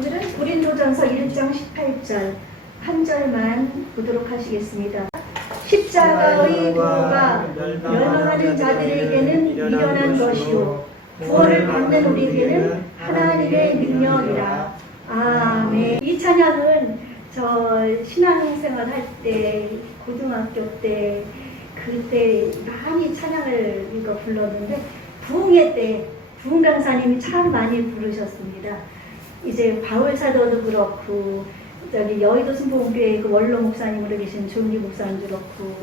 오늘은 고린도전서 1장 18절 한 절만 보도록 하시겠습니다. 십자가의 도가 멸망하는 자들에게는 미련한 것이요 구원을 받는 우리에게는 하나님의 능력이라. 아멘. 이 찬양은 저 신앙생활 할 때 고등학교 때 그때 많이 찬양을 이거 불렀는데 부흥회 때 부흥 강사님이 참 많이 부르셨습니다. 이제 바울 사도도 그렇고 저기 여의도 순복음교회 그 원로 목사님으로 계신 조은기 목사님도 그렇고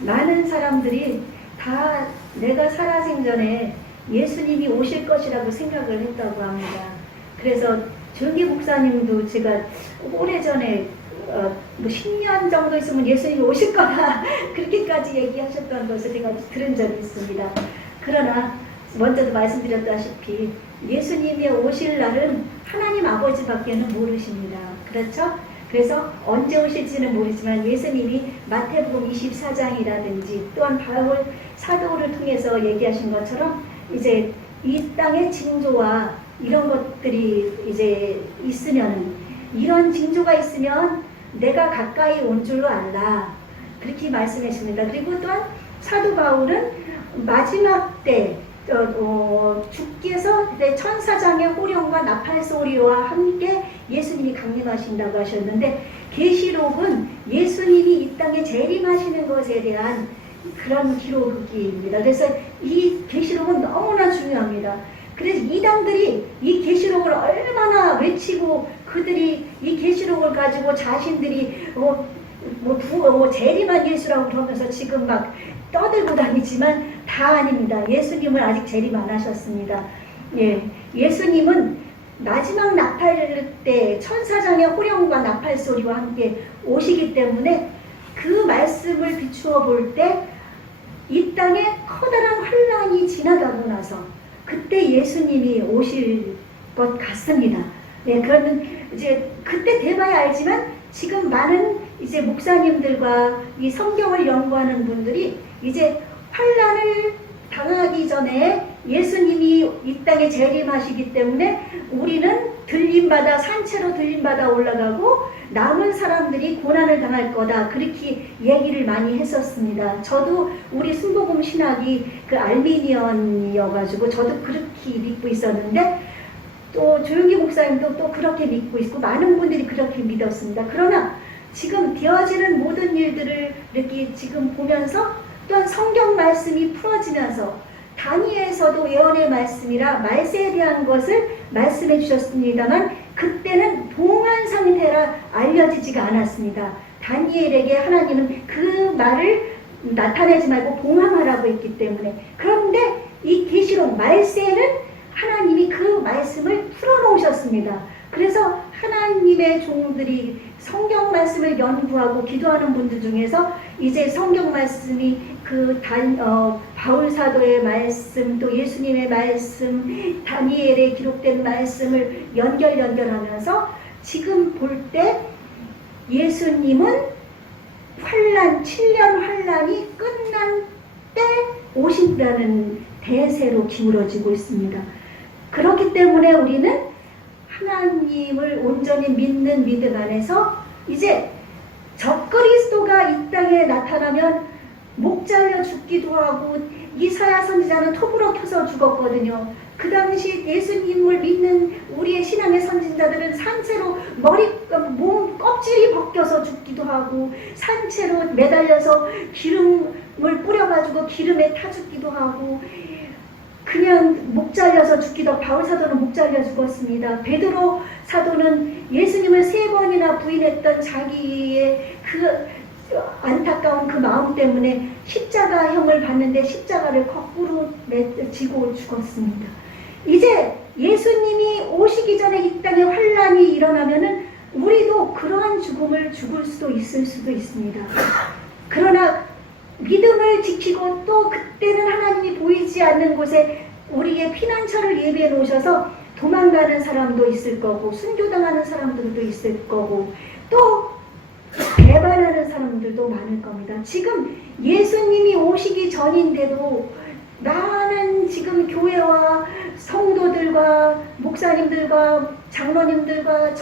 많은 사람들이 다 내가 살아생전에 예수님이 오실 것이라고 생각을 했다고 합니다. 그래서 조은기 목사님도 제가 오래전에 뭐 10년 정도 있으면 예수님이 오실 거다 그렇게까지 얘기하셨던 것을 제가 들은 적이 있습니다. 그러나 먼저도 말씀드렸다시피 예수님이 오실 날은 하나님 아버지밖에는 모르십니다. 그렇죠? 그래서 언제 오실지는 모르지만 예수님이 마태복음 24장이라든지 또한 바울 사도를 통해서 얘기하신 것처럼 이제 이 땅의 징조와 이런 것들이 이제 있으면 이런 징조가 있으면 내가 가까이 온 줄로 알라 그렇게 말씀했습니다. 그리고 또한 사도 바울은 마지막 때 주께서 천사장의 호령과 나팔 소리와 함께 예수님이 강림하신다고 하셨는데 계시록은 예수님이 이 땅에 재림하시는 것에 대한 그런 기록입니다. 그래서 이 계시록은 너무나 중요합니다. 그래서 이단들이 이 계시록을 얼마나 외치고 그들이 이 계시록을 가지고 자신들이 재림한 예수라고 그러면서 지금 막 떠들고 다니지만 다 아닙니다. 예수님은 아직 재림 안 하셨습니다. 예수님은 마지막 나팔 때 천사장의 호령과 나팔 소리와 함께 오시기 때문에 그 말씀을 비추어 볼 때 이 땅에 커다란 환란이 지나가고 나서 그때 예수님이 오실 것 같습니다. 그러면 이제 그때 돼봐야 알지만 지금 많은 이제 목사님들과 이 성경을 연구하는 분들이 이제 환란을 당하기 전에 예수님이 이 땅에 재림하시기 때문에 우리는 들림받아 산채로 들림받아 올라가고 남은 사람들이 고난을 당할 거다 그렇게 얘기를 많이 했었습니다. 저도 우리 순복음 신학이 그 알미니언이어가지고 저도 그렇게 믿고 있었는데 또 조용기 목사님도 또 그렇게 믿고 있고 많은 분들이 그렇게 믿었습니다. 그러나 지금 되어지는 모든 일들을 이렇게 지금 보면서 또한 성경 말씀이 풀어지면서 다니엘서도 예언의 말씀이라 말세에 대한 것을 말씀해 주셨습니다만 그때는 봉한 상태라 알려지지가 않았습니다. 다니엘에게 하나님은 그 말을 나타내지 말고 봉함하라고 했기 때문에 그런데 이 계시록 말세는 하나님이 그 말씀을 풀어놓으셨습니다. 그래서 하나님의 종들이 성경 말씀을 연구하고 기도하는 분들 중에서 이제 성경 말씀이 바울 사도의 말씀 또 예수님의 말씀 다니엘에 기록된 말씀을 연결하면서 지금 볼 때 예수님은 환란 7년 환란이 끝난 때 오신다는 대세로 기울어지고 있습니다. 그렇기 때문에 우리는 하나님을 온전히 믿는 믿음 안에서 이제 적그리스도가 이 땅에 나타나면 목 잘려 죽기도 하고 이사야 선지자는 톱으로 켜서 죽었거든요. 그 당시 예수님을 믿는 우리의 신앙의 선진자들은 산채로 몸 껍질이 벗겨서 죽기도 하고 산채로 매달려서 기름을 뿌려가지고 기름에 타 죽기도 하고 그냥 목 잘려서 죽기도 바울 사도는 목 잘려 죽었습니다. 베드로 사도는 예수님을 3번이나 부인했던 자기의 그 안타까운 그 마음 때문에 십자가형을 받는데 십자가를 거꾸로 지고 죽었습니다. 이제 예수님이 오시기 전에 이 땅에 환란이 일어나면은 우리도 그러한 죽음을 죽을 수도 있을 수도 있습니다. 그러나 믿음을 지키고 또 그때는 하나님이 보이지 않는 곳에 우리의 피난처를 예비해 놓으셔서 도망가는 사람도 있을 거고 순교당하는 사람들도 있을 거고 또 배반하는 사람들도 많을 겁니다. 지금 예수님이 오시기 전인데도 많은 지금 교회와 성도들과 목사님들과 장로님들과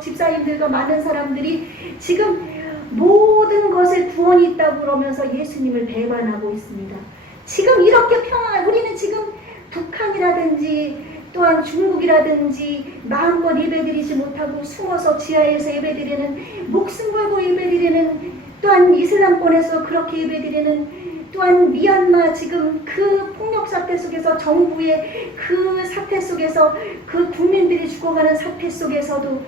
집사님들과 많은 사람들이 지금 모든 것에 구원이 있다고 그러면서 예수님을 배반하고 있습니다. 지금 이렇게 우리는 지금 북한이라든지 또한 중국이라든지 마음껏 예배드리지 못하고 숨어서 지하에서 예배드리는, 목숨 걸고 예배드리는, 또한 이슬람권에서 그렇게 예배드리는, 또한 미얀마 지금 그 폭력 사태 속에서, 정부의 그 사태 속에서, 그 국민들이 죽어가는 사태 속에서도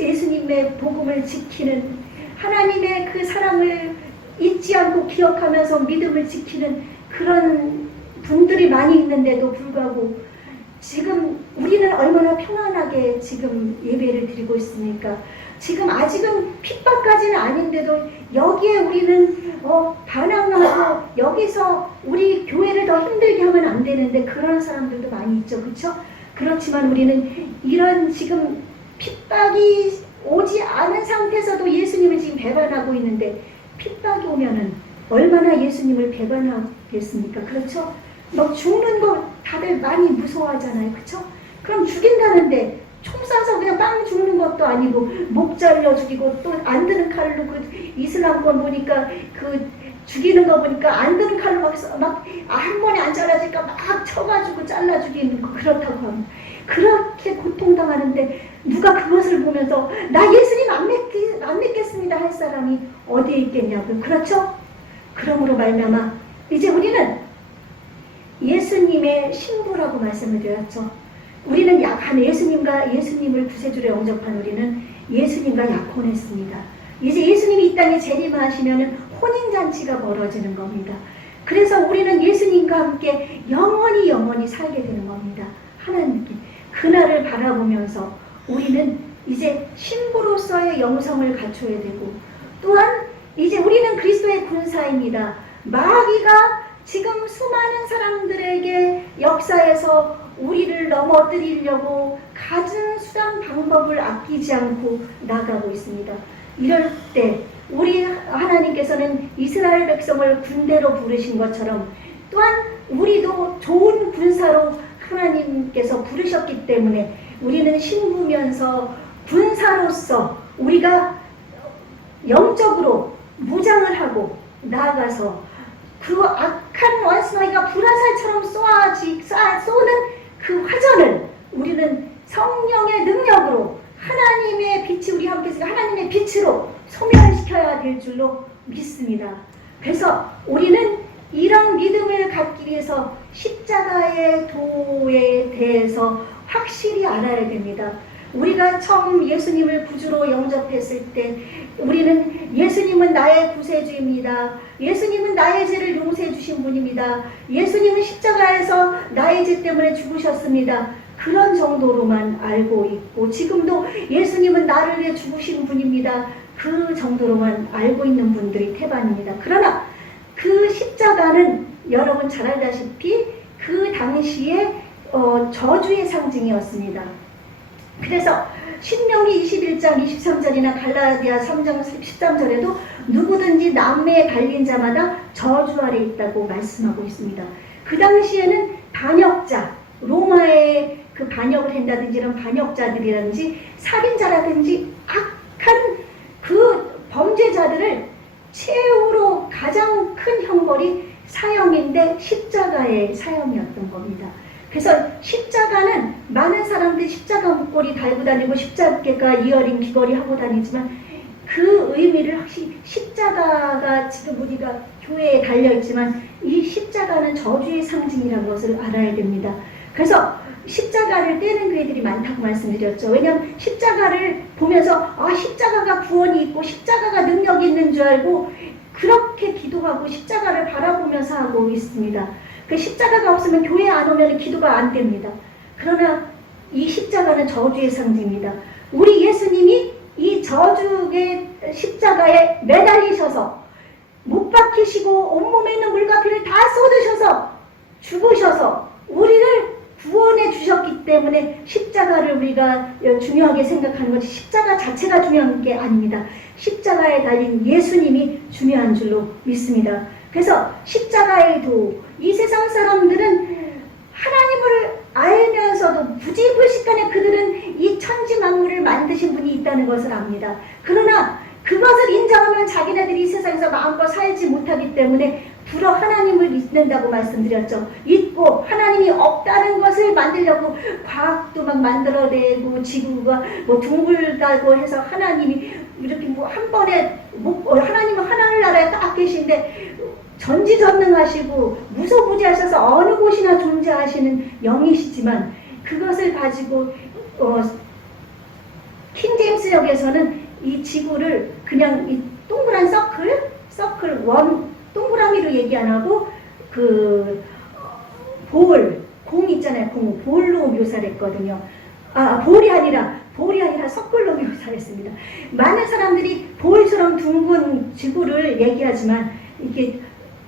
예수님의 복음을 지키는, 하나님의 그 사랑을 잊지 않고 기억하면서 믿음을 지키는 그런 분들이 많이 있는데도 불구하고 지금 우리는 얼마나 평안하게 지금 예배를 드리고 있습니까? 지금 아직은 핍박까지는 아닌데도 여기에 우리는 반항하고 여기서 우리 교회를 더 힘들게 하면 안 되는데 그런 사람들도 많이 있죠. 그렇죠? 그렇지만 우리는 이런 지금 핍박이 오지 않은 상태에서도 예수님을 지금 배반하고 있는데 핍박이 오면은 얼마나 예수님을 배반하겠습니까? 그렇죠? 막 죽는 거 다들 많이 무서워하잖아요. 그렇죠? 그럼 죽인다는데 총 쏴서 그냥 빵 죽는 것도 아니고 목 잘려 죽이고 또 안 드는 칼로 그 이슬람권 보니까 그 죽이는 거 보니까 안 드는 칼로 막 한 번에 안 잘라질까 막 쳐가지고 잘라 죽이는 거 그렇다고 합니다. 그렇게 고통당하는데 누가 그것을 보면서 나 예수님 안 믿겠습니다 할 사람이 어디에 있겠냐고요. 그렇죠? 그러므로 말미암아 이제 우리는 예수님의 신부라고 말씀을 드렸죠. 우리는 예수님을 구세주로 영접한 우리는 예수님과 약혼했습니다. 이제 예수님이 이 땅에 재림하시면 혼인잔치가 벌어지는 겁니다. 그래서 우리는 예수님과 함께 영원히 살게 되는 겁니다. 하나님께 그날을 바라보면서 우리는 이제 신부로서의 영성을 갖춰야 되고 또한 이제 우리는 그리스도의 군사입니다. 마귀가 지금 수많은 사람들에게 역사에서 우리를 넘어뜨리려고 갖은 수단 방법을 아끼지 않고 나가고 있습니다. 이럴 때 우리 하나님께서는 이스라엘 백성을 군대로 부르신 것처럼 또한 우리도 좋은 군사로 하나님께서 부르셨기 때문에 우리는 신부면서 군사로서 우리가 영적으로 무장을 하고 나아가서 그 악한 원수마귀가 불화살처럼 쏘는 그 화전을 우리는 성령의 능력으로 하나님의 빛이 우리 함께 있으니까 하나님의 빛으로 소멸시켜야 될 줄로 믿습니다. 그래서 우리는 이런 믿음을 갖기 위해서 십자가의 도에 대해서 확실히 알아야 됩니다. 우리가 처음 예수님을 구주로 영접했을 때 우리는 예수님은 나의 구세주입니다. 예수님은 나의 죄를 용서해 주신 분입니다. 예수님은 십자가에서 나의 죄 때문에 죽으셨습니다. 그런 정도로만 알고 있고 지금도 예수님은 나를 위해 죽으신 분입니다. 그 정도로만 알고 있는 분들이 태반입니다. 그러나 그 십자가는 여러분 잘 알다시피 그 당시에 저주의 상징이었습니다. 그래서 신명기 21장 23절이나 갈라디아 3장 13절에도 누구든지 남매에 달린 자마다 저주 아래 있다고 말씀하고 있습니다. 그 당시에는 반역자, 로마에 그 반역을 한다든지 이런 반역자들이라든지 살인자라든지 악한 그 범죄자들을 최후로 가장 큰 형벌이 사형인데 십자가의 사형이었던 겁니다. 그래서 십자가는 많은 사람들이 십자가 목걸이 달고 다니고 십자가 이어링 귀걸이 하고 다니지만 그 의미를 확실히 십자가가 지금 우리가 교회에 달려있지만 이 십자가는 저주의 상징이라는 것을 알아야 됩니다. 그래서 십자가를 떼는 교회들이 많다고 말씀드렸죠. 왜냐하면 십자가를 보면서 십자가가 구원이 있고 십자가가 능력이 있는 줄 알고 그렇게 기도하고 십자가를 바라보면서 하고 있습니다. 그 십자가가 없으면 교회 안 오면 기도가 안 됩니다. 그러나 이 십자가는 저주의 상징입니다. 우리 예수님이 이 저주의 십자가에 매달리셔서 못 박히시고 온몸에 있는 물과 피를 다 쏟으셔서 죽으셔서 우리를 구원해 주셨기 때문에 십자가를 우리가 중요하게 생각하는 것이 십자가 자체가 중요한 게 아닙니다. 십자가에 달린 예수님이 중요한 줄로 믿습니다. 그래서 십자가에도 이 세상 사람들은 하나님을 알면서도 부지불식간에 그들은 이 천지 만드신 분이 있다는 것을 압니다. 그러나 그것을 인정하면 자기네들이 이 세상에서 마음껏 살지 못하기 때문에 불어 하나님을 믿는다고 말씀드렸죠. 믿고 하나님이 없다는 것을 만들려고 과학도 막 만들어내고 지구가 뭐 둥글다고 해서 하나님이 이렇게 뭐 한 번에 하나님은 하늘나라에 딱 계신데 전지전능하시고 무소부지하셔서 어느 곳이나 존재하시는 영이시지만 그것을 가지고 킹제임스역에서는 이 지구를 그냥 이 동그란 서클 동그라미로 얘기 안 하고 공 있잖아요. 볼로 묘사를 했거든요. 볼이 아니라 서클로 묘사했습니다. 많은 사람들이 볼처럼 둥근 지구를 얘기하지만 이게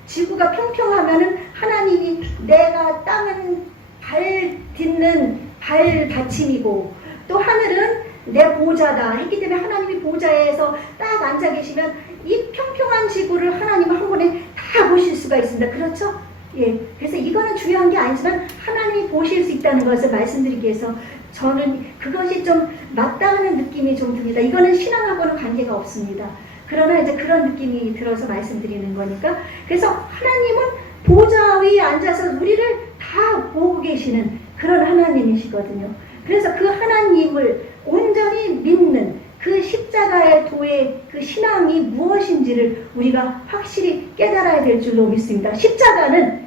지구가 평평하면은 하나님이 내가 땅은 발 딛는 발받침이고 또 하늘은 내 보좌다 했기 때문에 하나님이 보좌에서 딱 앉아 계시면 이 평평한 지구를 하나님은 한 번에 다 보실 수가 있습니다. 그렇죠? 예. 그래서 이거는 중요한 게 아니지만 하나님이 보실 수 있다는 것을 말씀드리기 위해서 저는 그것이 좀 맞다는 느낌이 좀 듭니다. 이거는 신앙하고는 관계가 없습니다. 그러나 이제 그런 느낌이 들어서 말씀드리는 거니까. 그래서 하나님은 보좌 위에 앉아서 우리를 다 보고 계시는 그런 하나님이시거든요. 그래서 그 하나님을 온전히 믿는 그 십자가의 도의 그 신앙이 무엇인지를 우리가 확실히 깨달아야 될 줄로 믿습니다. 십자가는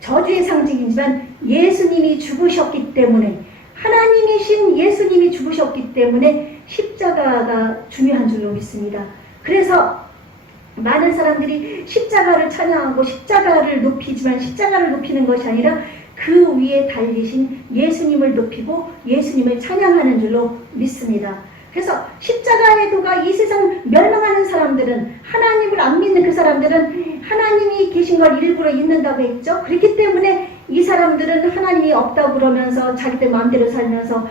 저주의 상징이지만 예수님이 죽으셨기 때문에 하나님이신 예수님이 죽으셨기 때문에 십자가가 중요한 줄로 믿습니다. 그래서 많은 사람들이 십자가를 찬양하고 십자가를 높이지만 십자가를 높이는 것이 아니라 그 위에 달리신 예수님을 높이고 예수님을 찬양하는 줄로 믿습니다. 그래서 십자가의 도가 이 세상 멸망하는 사람들은 하나님을 안 믿는 그 사람들은 하나님이 계신 걸 일부러 잊는다고 했죠. 그렇기 때문에 이 사람들은 하나님이 없다고 그러면서 자기들 마음대로 살면서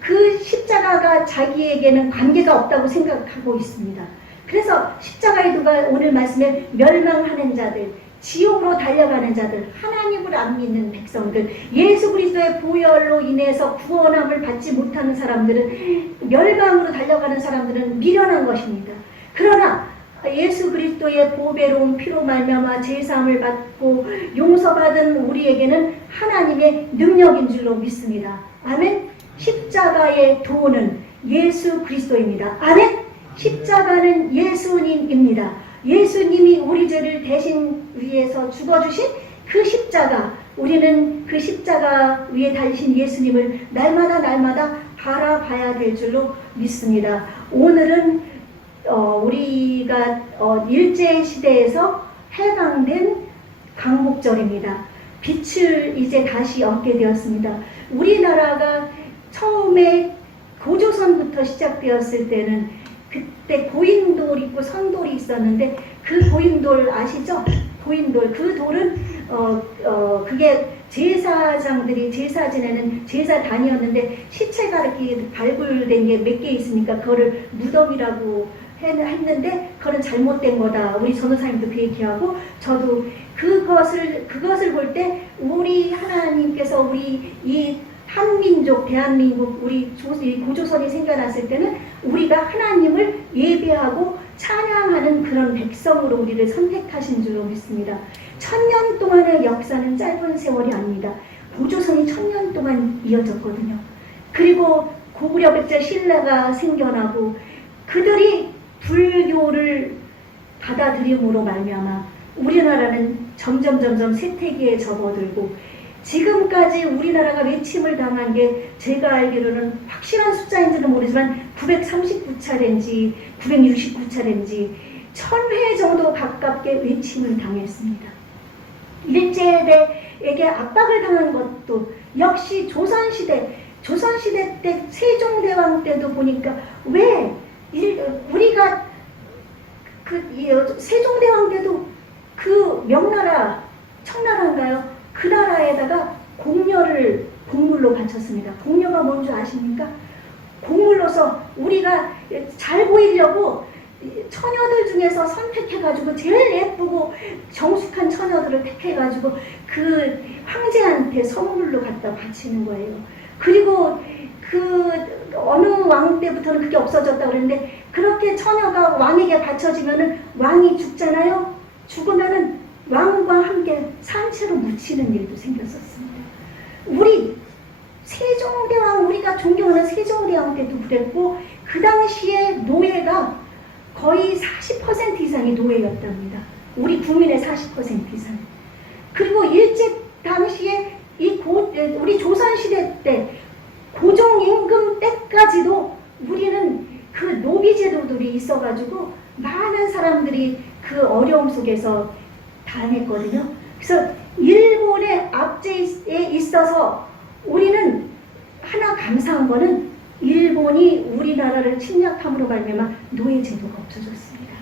그 십자가가 자기에게는 관계가 없다고 생각하고 있습니다. 그래서 십자가의 도가 오늘 말씀에 멸망하는 자들, 지옥으로 달려가는 자들, 하나님을 안 믿는 백성들, 예수 그리스도의 보혈로 인해서 구원함을 받지 못하는 사람들은 멸망으로 달려가는 사람들은 미련한 것입니다. 그러나 예수 그리스도의 보배로운 피로 말미암아 제사함을 받고 용서받은 우리에게는 하나님의 능력인 줄로 믿습니다. 아멘. 십자가의 도는 예수 그리스도입니다. 아멘. 십자가는 예수님입니다. 예수님이 우리 죄를 대신 위해서 죽어주신 그 십자가, 우리는 그 십자가 위에 달리신 예수님을 날마다 바라봐야 될 줄로 믿습니다. 오늘은 우리가 일제시대에서 해방된 광복절입니다. 빛을 이제 다시 얻게 되었습니다. 우리나라가 처음에 고조선부터 시작되었을 때는 그때 고인돌 있고 선돌이 있었는데 그 고인돌 아시죠? 고인돌. 그 돌은 그게 제사장들이 제사 지내는 제사단이었는데 시체가 이렇게 발굴된 게 몇 개 있으니까 그거를 무덤이라고 했는데 그거는 잘못된 거다. 우리 전도사님도 그 얘기하고 저도 그것을 볼 때 우리 하나님께서 우리 이 한민족, 대한민국, 우리 고조선이 생겨났을 때는 우리가 하나님을 예배하고 찬양하는 그런 백성으로 우리를 선택하신 줄로 믿습니다. 1000년 동안의 역사는 짧은 세월이 아닙니다. 고조선이 1000년 동안 이어졌거든요. 그리고 고구려 백제 신라가 생겨나고 그들이 불교를 받아들임으로 말미암아 우리나라는 점점 세태기에 접어들고 지금까지 우리나라가 외침을 당한 게 제가 알기로는 확실한 숫자인지는 모르지만 939차례인지 969차례인지 1000회 정도 가깝게 외침을 당했습니다. 일제에게 압박을 당한 것도 역시 조선시대 때 세종대왕 때도 보니까 왜 우리가 세종대왕 때도 그 명나라 청나라인가요? 그 나라에다가 공녀를 공물로 바쳤습니다. 공녀가 뭔지 아십니까? 공물로서 우리가 잘 보이려고 처녀들 중에서 선택해가지고 제일 예쁘고 정숙한 처녀들을 택해가지고 그 황제한테 선물로 갖다 바치는 거예요. 그리고 그 어느 왕 때부터는 그게 없어졌다고 그랬는데, 그렇게 처녀가 왕에게 바쳐지면은 왕이 죽잖아요. 죽으면은 왕과 함께 산채로 묻히는 일도 생겼었습니다. 우리 세종대왕, 우리가 존경하는 세종대왕 때도 그랬고, 그 당시에 노예가 거의 40% 이상이 노예였답니다. 우리 국민의 40% 이상. 그리고 일제 당시에 우리 조선시대 때 고종임금 때까지도 우리는 그 노비제도들이 있어가지고 많은 사람들이 그 어려움 속에서 당했거든요. 그래서 일본의 압제에 있어서 우리는 하나 감사한 거는 일본이 우리나라를 침략함으로 말미암아 노예제도가 없어졌습니다.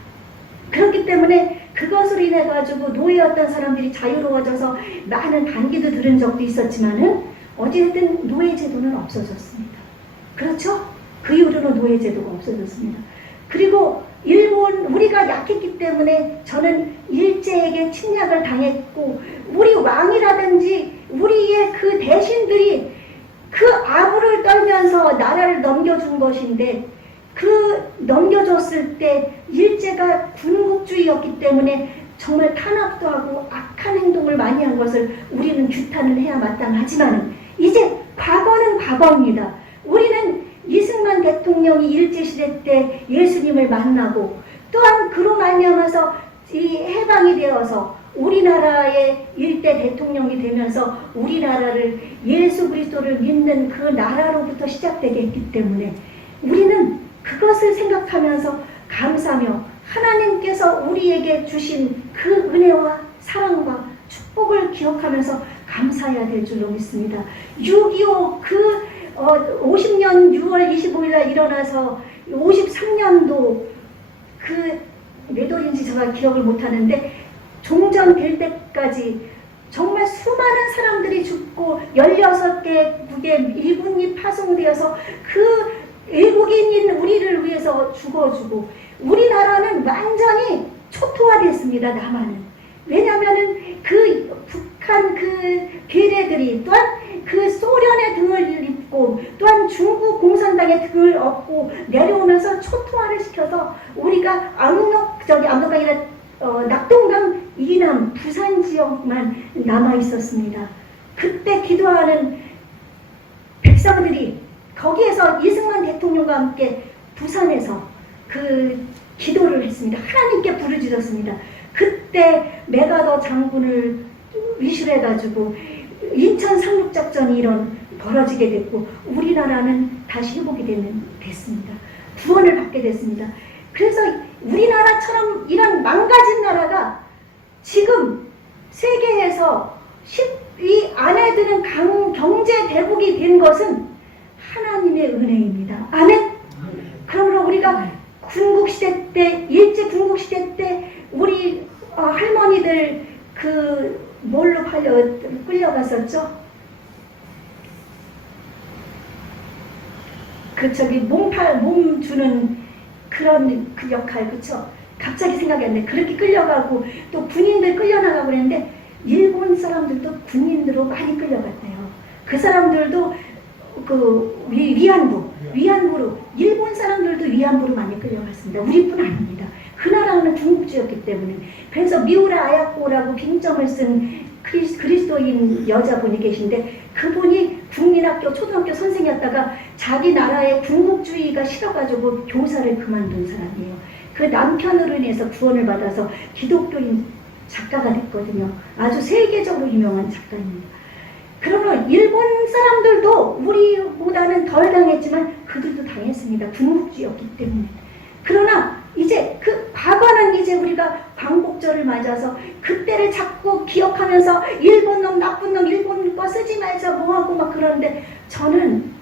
그렇기 때문에 그것으로 인해 가지고 노예였던 사람들이 자유로워져서 많은 반기도 들은 적도 있었지만은 어찌됐든 노예제도는 없어졌습니다. 그렇죠? 그 이후로는 노예제도가 없어졌습니다. 그리고 일본, 우리가 약했기 때문에 저는 일제에게 침략을 당했고, 우리 왕이라든지 우리의 그 대신들이 그 아부를 떨면서 나라를 넘겨준 것인데, 그 넘겨줬을 때 일제가 군국주의였기 때문에 정말 탄압도 하고 악한 행동을 많이 한 것을 우리는 규탄을 해야 마땅하지만, 이제 과거는 과거입니다. 우리는 이승만 대통령이 일제시대 때 예수님을 만나고, 또한 그로 말미암아서 이 해방이 되어서 우리나라의 일대 대통령이 되면서 우리나라를 예수 그리스도를 믿는 그 나라로부터 시작되게 했기 때문에 우리는 그것을 생각하면서 감사하며 하나님께서 우리에게 주신 그 은혜와 사랑과 축복을 기억하면서 감사해야 될 줄로 믿습니다. 6.25 50년 6월 25일 날 일어나서 53년도 몇 월인지 제가 기억을 못하는데 종전될 때까지 정말 수많은 사람들이 죽고 16개국의 일군이 파송되어서 그 외국인인 우리를 위해서 죽어주고, 우리나라는 완전히 초토화됐습니다. 남한은. 왜냐하면은 그 북한 그 괴뢰들이, 또한 그 소련의 등을 입고, 또한 중국 공산당의 등을 업고 내려오면서 초토화를 시켜서 우리가 압록강이 아니라 낙동강 이남 부산 지역만 남아 있었습니다. 그때 기도하는 백성들이 거기에서 이승만 대통령과 함께 부산에서 그 기도를 했습니다. 하나님께 부르짖었습니다. 그때 메가더 장군을 위시해가지고 인천 상륙작전이 벌어지게 됐고, 우리나라는 다시 회복이 됐습니다. 구원을 받게 됐습니다. 그래서 우리나라처럼 이런 망가진 나라가 지금 세계에서 10위 안에 드는 경제 대국이 된 것은 하나님의 은혜입니다. 아멘? 그러므로 우리가 군국시대 때, 일제 군국시대 때 우리 할머니들 뭘로 끌려갔었죠? 몸 주는 그런 그 역할, 그쵸? 갑자기 생각이 안 나. 그렇게 끌려가고, 또 군인들 끌려나가고 그랬는데, 일본 사람들도 군인으로 많이 끌려갔대요. 그 사람들도 위안부로, 일본 사람들도 위안부로 많이 끌려갔습니다. 우리뿐 아닙니다. 그 나라는 중국주의였기 때문에. 그래서 미우라 아야코라고 빙점을 쓴 그리스도인 여자분이 계신데, 그분이 국민학교, 초등학교 선생이었다가 자기 나라의 군국주의가 싫어가지고 교사를 그만둔 사람이에요. 그 남편으로 인해서 구원을 받아서 기독교인 작가가 됐거든요. 아주 세계적으로 유명한 작가입니다. 그러면 일본 사람들도 우리보다는 덜 당했지만 그들도 당했습니다. 군국주의였기 때문에. 그러나 이제 그 과거는 이제 우리가 광복절을 맞아서 그때를 자꾸 기억하면서 일본 놈, 나쁜 놈, 일본 거 쓰지 말자 뭐하고 막 그러는데, 저는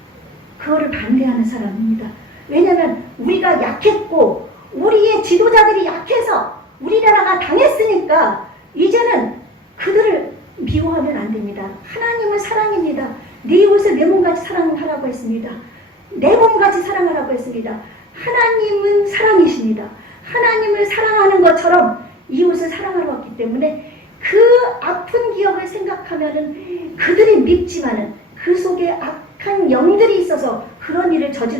그거를 반대하는 사람입니다. 왜냐하면 우리가 약했고 우리의 지도자들이 약해서 우리나라가 당했으니까 이제는 그들을 미워하면 안 됩니다. 하나님은 사랑입니다. 네 이웃을 내 몸같이 사랑하라고 했습니다. 내 몸같이 사랑하라고 했습니다. 하나님은 사랑이십니다. 하나님을 사랑하는 것처럼 이웃을 사랑하러 왔기 때문에 그 아픈 기억을 생각하면은 그들이 밉지만은 그 속에 악한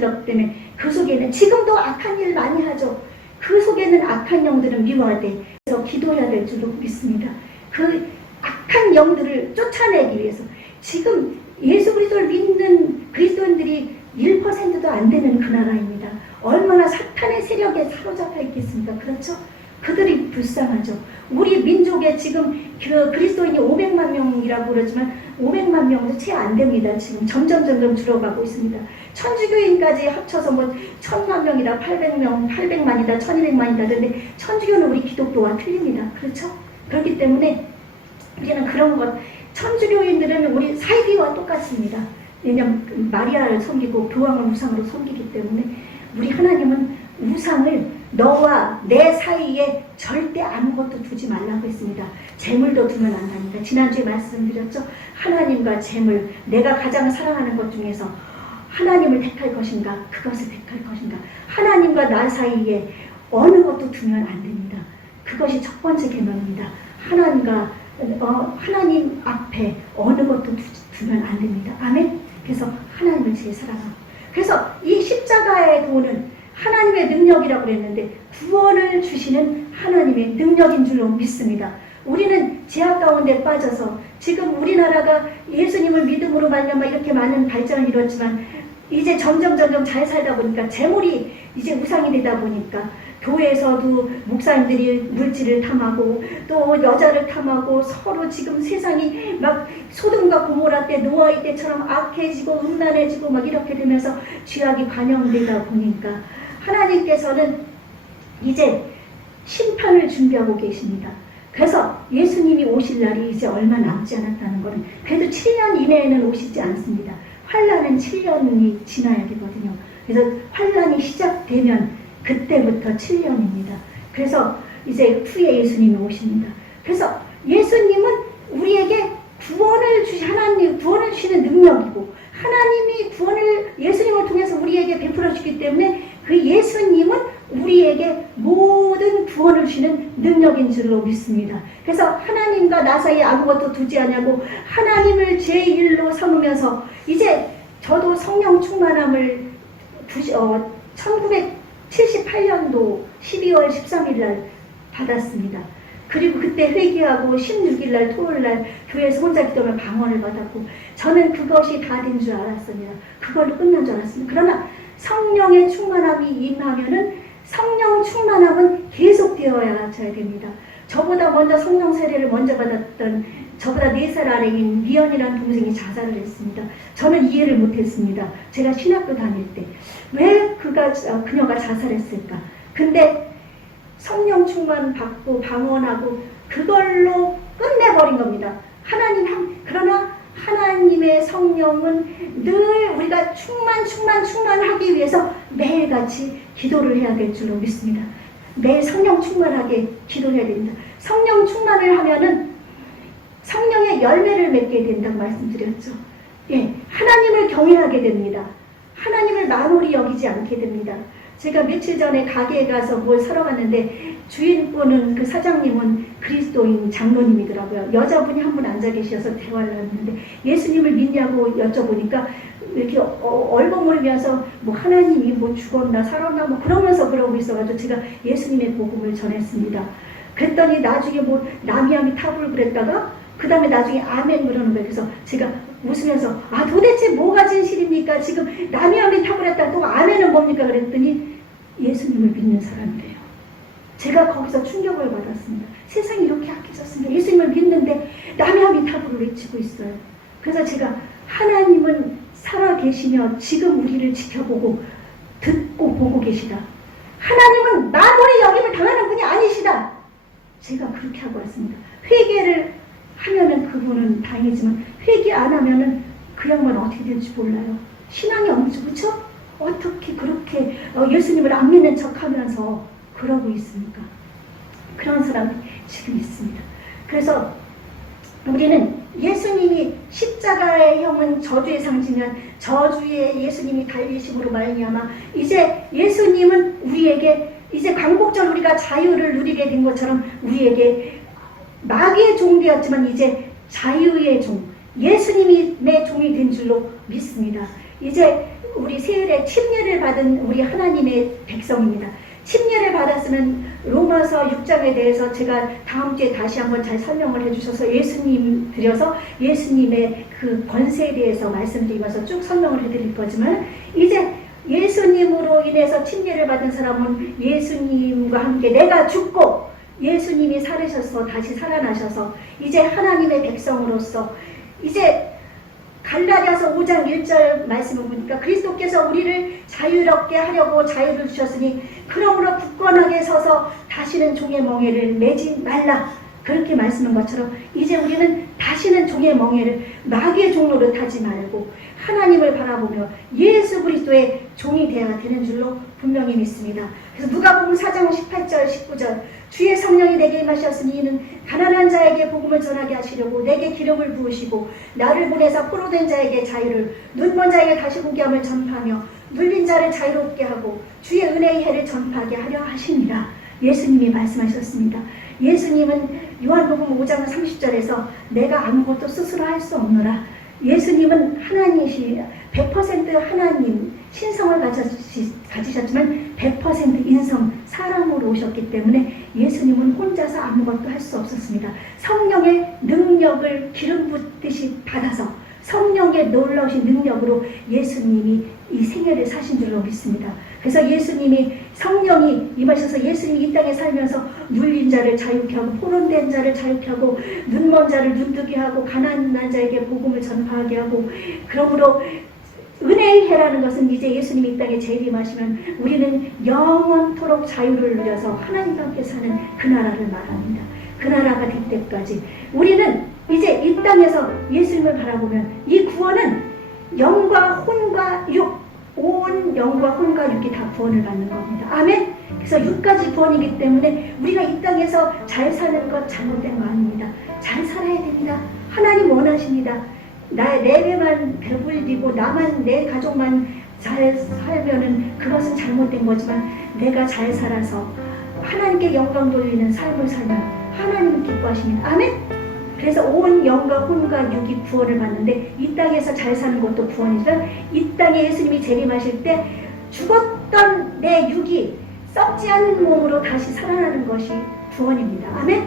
들었기 때문에 그 속에는 지금도 악한 일 많이 하죠. 그 속에는 악한 영들은 미워할 때 그래서 기도해야 될 줄로 믿습니다. 그 악한 영들을 쫓아내기 위해서 지금 예수 그리스도를 믿는 그리스도인들이 1%도 안 되는 그 나라입니다. 얼마나 사탄의 세력에 사로잡혀 있겠습니까? 그렇죠? 그들이 불쌍하죠. 우리 민족에 지금 그 그리스도인이 500만 명이라고 그러지만 500만 명도 채 안 됩니다. 지금 점점 줄어가고 있습니다. 천주교인까지 합쳐서 뭐 1000만 명이다, 800명, 800만이다, 1200만이다. 그런데 천주교는 우리 기독교와 틀립니다. 그렇죠? 그렇기 때문에 우리는 그런 것, 천주교인들은 우리 사이비와 똑같습니다. 왜냐하면 마리아를 섬기고 교황을 우상으로 섬기기 때문에 우리 하나님은 우상을 너와 내 사이에 절대 아무것도 두지 말라고 했습니다. 재물도 두면 안 합니다. 지난주에 말씀드렸죠. 하나님과 재물, 내가 가장 사랑하는 것 중에서 하나님을 택할 것인가, 그것을 택할 것인가. 하나님과 나 사이에 어느 것도 두면 안 됩니다. 그것이 첫 번째 계명입니다. 하나님 앞에 어느 것도 두면 안 됩니다. 아멘. 그래서 하나님을 제일 사랑하고. 그래서 이 십자가의 도는 하나님의 능력이라고 그랬는데 구원을 주시는 하나님의 능력인 줄로 믿습니다. 우리는 제약 가운데 빠져서 지금 우리나라가 예수님을 믿음으로 말미암아 이렇게 많은 발전을 이뤘지만 이제 점점 잘 살다 보니까 재물이 이제 우상이 되다 보니까 교회에서도 목사님들이 물질을 탐하고 또 여자를 탐하고 서로 지금 세상이 막 소돔과 고모라 때 노아의 때처럼 악해지고 음란해지고 막 이렇게 되면서 죄악이 반영되다 보니까 하나님께서는 이제 심판을 준비하고 계십니다. 그래서 예수님이 오실 날이 이제 얼마 남지 않았다는 것은 그래도 7년 이내에는 오시지 않습니다. 환란은 7년이 지나야 되거든요. 그래서 환란이 시작되면 그때부터 7년입니다. 그래서 이제 후에 예수님이 오십니다. 그래서 예수님은 우리에게 하나님 구원을 주시는 능력이고 하나님이 구원을 예수님을 통해서 우리에게 베풀어 주기 때문에 그 예수님은 우리에게 모든 구원을 주시는 능력인 줄로 믿습니다. 그래서 하나님과 나 사이에 아무것도 두지 않냐고 하나님을 제1로 삼으면서 이제 저도 성령 충만함을 1978년도 12월 13일 날 받았습니다. 그리고 그때 회개하고 16일 날 토요일 날 교회에서 혼자 기도하면 방언을 받았고 저는 그것이 다 된 줄 알았습니다. 그걸로 끝난 줄 알았습니다. 그러나 성령의 충만함이 임하면은 성령 충만함은 계속되어야 됩니다. 저보다 먼저 성령 세례를 먼저 받았던 저보다 4살 아래인 미연이라는 동생이 자살을 했습니다. 저는 이해를 못했습니다. 제가 신학교 다닐 때 왜 그녀가 자살했을까? 근데 성령 충만 받고 방언하고 그걸로 끝내버린 겁니다. 그러나 하나님의 성령은 늘 우리가 충만하기 위해서 매일같이 기도를 해야 될 줄로 믿습니다. 매일 성령 충만하게 기도해야 됩니다. 성령 충만을 하면은 성령의 열매를 맺게 된다고 말씀드렸죠. 예, 하나님을 경외하게 됩니다. 하나님을 만홀히 여기지 않게 됩니다. 제가 며칠 전에 가게에 가서 뭘 사러 갔는데 주인분은 그 사장님은 그리스도인 장로님이더라고요. 여자분이 한 분 앉아 계셔서 대화를 했는데 예수님을 믿냐고 여쭤보니까 이렇게 얼버무리면서 뭐 하나님이 뭐 죽었나 살았나 뭐 그러면서 그러고 있어가지고 제가 예수님의 복음을 전했습니다. 그랬더니 나중에 뭐 나미아미 탑을 그랬다가 그 다음에 나중에 아멘 그러는 거예요. 그래서 제가 웃으면서 도대체 뭐가 진실입니까? 지금 나미아미 탑을 했다가 또 아멘은 뭡니까? 그랬더니 예수님을 믿는 사람이래요. 제가 거기서 충격을 받았습니다. 세상이 이렇게 약해졌습니다. 예수님을 믿는데 나미아미 탑을 외치고 있어요. 그래서 제가 하나님은 살아계시며 지금 우리를 지켜보고 듣고 보고 계시다. 하나님은 만홀히 여김을 당하는 분이 아니시다. 제가 그렇게 하고 왔습니다. 회개를 하면은 그분은 다행이지만 회개 안 하면은 그 양반 어떻게 될지 몰라요. 신앙이 없죠. 그렇죠? 어떻게 그렇게 예수님을 안 믿는 척하면서 그러고 있습니까? 그런 사람이 지금 있습니다. 그래서 우리는 예수님이 십자가의 형은 저주의 상징이면 저주의 예수님이 달리심으로 말미암아 이제 예수님은 우리에게 이제 광복절 우리가 자유를 누리게 된 것처럼 우리에게 마귀의 종되었지만 이제 자유의 종, 예수님의 종이 된 줄로 믿습니다. 이제 우리 세일에 침례를 받은 우리 하나님의 백성입니다. 침례를 받았으면 로마서 6장에 대해서 제가 다음 주에 다시 한번 잘 설명을 해주셔서 예수님 들여서 예수님의 그 권세에 대해서 말씀드리면서 쭉 설명을 해드릴 거지만, 이제 예수님으로 인해서 침례를 받은 사람은 예수님과 함께 내가 죽고 예수님이 살으셔서 다시 살아나셔서 이제 하나님의 백성으로서, 이제 갈라디아서 5장 1절 말씀을 보니까 그리스도께서 우리를 자유롭게 하려고 자유를 주셨으니 그러므로 굳건하게 서서 다시는 종의 멍에를 매지 말라, 그렇게 말씀한 것처럼 이제 우리는 다시는 종의 멍에를, 마귀의 종로를 타지 말고 하나님을 바라보며 예수 그리스도의 종이 되어야 되는 줄로 분명히 믿습니다. 그래서 누가복음 4장 18절 19절 주의 성령이 내게 임하셨으니 이는 가난한 자에게 복음을 전하게 하시려고 내게 기름을 부으시고 나를 보내사 포로된 자에게 자유를, 눈먼 자에게 다시 보게 함을 전파하며 눌린 자를 자유롭게 하고 주의 은혜의 해를 전파하게 하려 하시니라. 예수님이 말씀하셨습니다. 예수님은 요한복음 5장 30절에서 내가 아무것도 스스로 할 수 없노라. 예수님은 하나님이시 100% 하나님 신성을 가지셨지만 100% 인성 사람으로 오셨기 때문에 예수님은 혼자서 아무것도 할 수 없었습니다. 성령의 능력을 기름 붓듯이 받아서 성령의 놀라우신 능력으로 예수님이 이 생애를 사신 줄로 믿습니다. 그래서 예수님이 성령이 임하셔서 예수님이 이 땅에 살면서 눌린 자를 자유케 하고 포로된 자를 자유케 하고 눈먼 자를 눈뜨게 하고 가난한 자에게 복음을 전파하게 하고, 그러므로 은혜의 해라는 것은 이제 예수님이 이 땅에 재림하시면 우리는 영원토록 자유를 누려서 하나님과 함께 사는 그 나라를 말합니다. 그 나라가 될 때까지 우리는 이제 이 땅에서 예수님을 바라보면 이 구원은 영과 혼과 육, 온 영과 혼과 육이 다 구원을 받는 겁니다. 아멘. 그래서 6가지 구원이기 때문에 우리가 이 땅에서 잘 사는 것 잘못된 거 아닙니다. 잘 살아야 됩니다. 하나님 원하십니다. 내 배만 배불리고 나만, 내 가족만 잘 살면은 그것은 잘못된 거지만 내가 잘 살아서 하나님께 영광 돌리는 삶을 살면 하나님은 기뻐하십니다. 아멘. 그래서 온 영과 혼과 육이 구원을 받는데 이 땅에서 잘 사는 것도 구원이지만 이 땅에 예수님이 재림하실 때 죽었던 내 육이 썩지 않은 몸으로 다시 살아나는 것이 구원입니다. 아멘.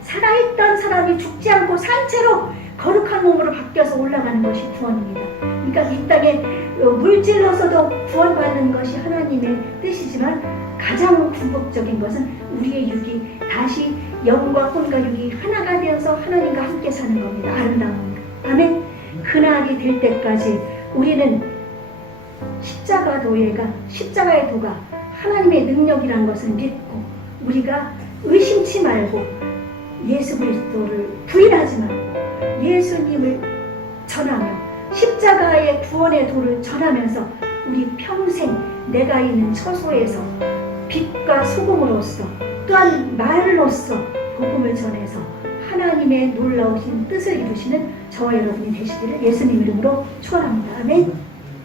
살아있던 사람이 죽지 않고 산채로 거룩한 몸으로 바뀌어서 올라가는 것이 구원입니다. 그러니까 이 땅에 물질로서도 구원받는 것이 하나님의 뜻이지만 가장 궁극적인 것은 우리의 육이 다시 영과 혼과 육이 하나가 되어서 하나님과 함께 사는 겁니다. 아름다운 것. 아멘. 그날이 될 때까지 우리는 십자가의 도가 하나님의 능력이라는 것을 믿고 우리가 의심치 말고 예수 그리스도를 부인하지 말고 예수님을 전하며 십자가의 구원의 도를 전하면서 우리 평생 내가 있는 처소에서 빛과 소금으로서 또한 말로서 복음을 전해서 하나님의 놀라우신 뜻을 이루시는 저와 여러분이 되시기를 예수님 이름으로 축원합니다. 아멘.